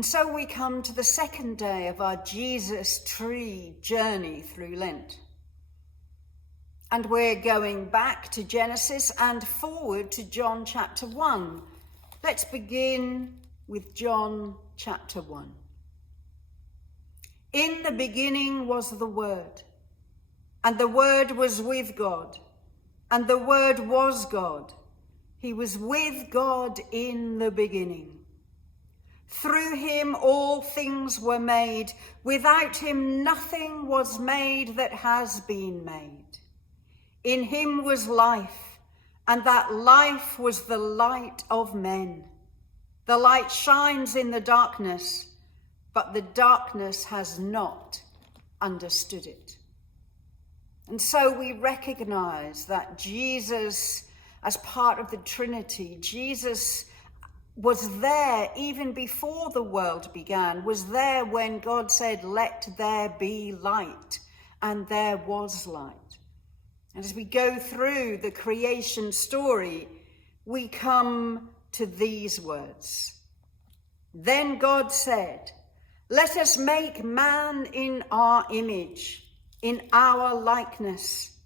And so we come to the second day of our Jesus tree journey through Lent. And we're going back to Genesis and forward to John chapter 1. Let's begin with John chapter 1. In the beginning was the Word, and the Word was with God, and the Word was God. He was with God in the beginning. Through him all things were made. Without him nothing was made that has been made. In him was life, and that life was the light of men. The light shines in the darkness, but the darkness has not understood it. And so we recognize that Jesus, as part of the Trinity, Jesus was there even before the world began, was there when God said, "Let there be light," and there was light. And as we go through the creation story, we come to these words. Then God said, "Let us make man in our image, in our likeness,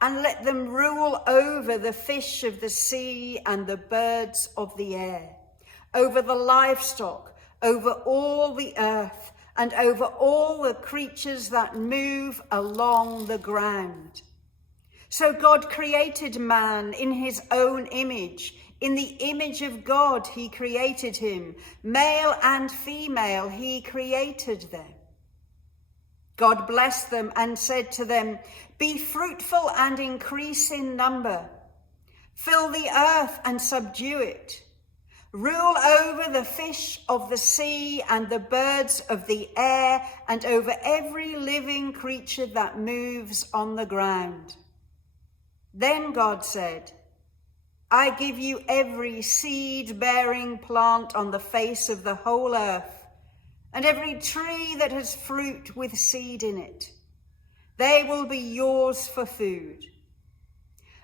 and let them rule over the fish of the sea and the birds of the air, over the livestock, over all the earth, and over all the creatures that move along the ground." So God created man in his own image. In the image of God he created him. Male and female he created them. God blessed them and said to them, "Be fruitful and increase in number. Fill the earth and subdue it. Rule over the fish of the sea and the birds of the air and over every living creature that moves on the ground." Then God said, "I give you every seed-bearing plant on the face of the whole earth, and every tree that has fruit with seed in it. They will be yours for food.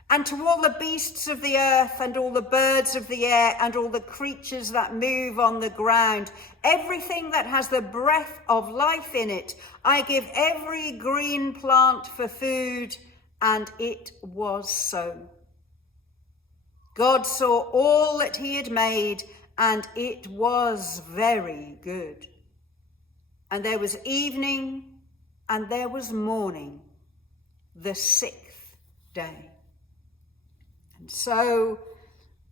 And to all the beasts of the earth and all the birds of the air and all the creatures that move on the ground, everything that has the breath of life in it, I give every green plant for food." And it was so. God saw all that he had made, and it was very good. And there was evening, and there was morning, the sixth day. And so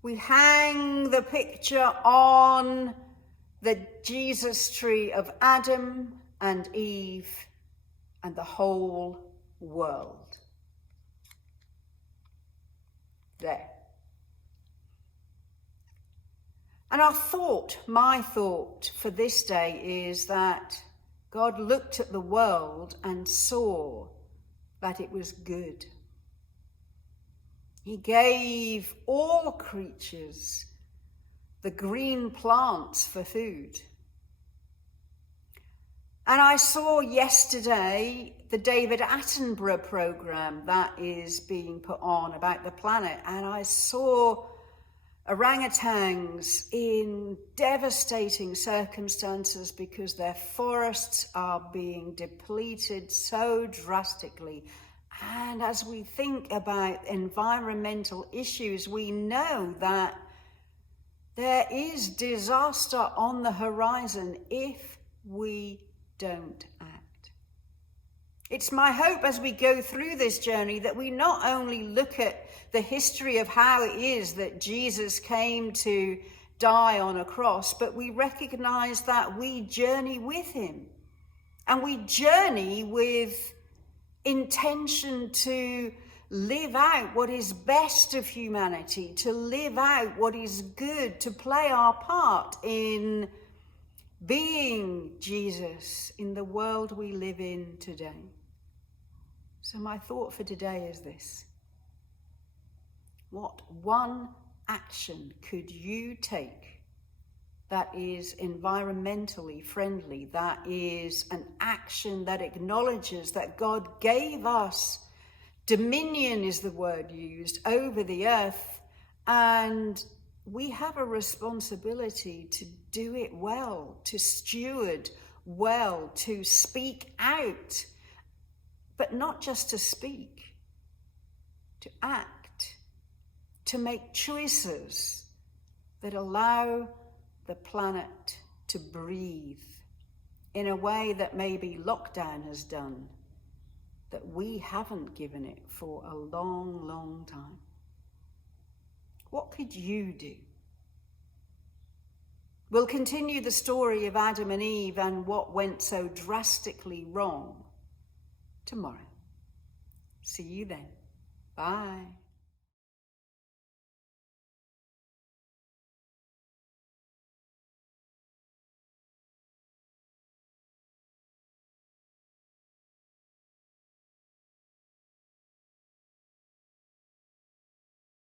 we hang the picture on the Jesus tree of Adam and Eve and the whole world. There. And my thought for this day is that God looked at the world and saw that it was good. He gave all creatures the green plants for food. And I saw yesterday the David Attenborough program that is being put on about the planet, and I saw orangutans in devastating circumstances because their forests are being depleted so drastically. And as we think about environmental issues, we know that there is disaster on the horizon if we don't act. It's my hope as we go through this journey that we not only look at the history of how it is that Jesus came to die on a cross, but we recognize that we journey with him. And we journey with intention to live out what is best of humanity, to live out what is good, to play our part in being Jesus in the world we live in today. So my thought for today is this. What one action could you take that is environmentally friendly, that is an action that acknowledges that God gave us dominion, is the word used, over the earth, and we have a responsibility to do it well, to steward well, to speak out, but not just to speak, to act, to make choices that allow the planet to breathe in a way that maybe lockdown has done, that we haven't given it for a long, long time. What could you do? We'll continue the story of Adam and Eve and what went so drastically wrong tomorrow. See you then. Bye.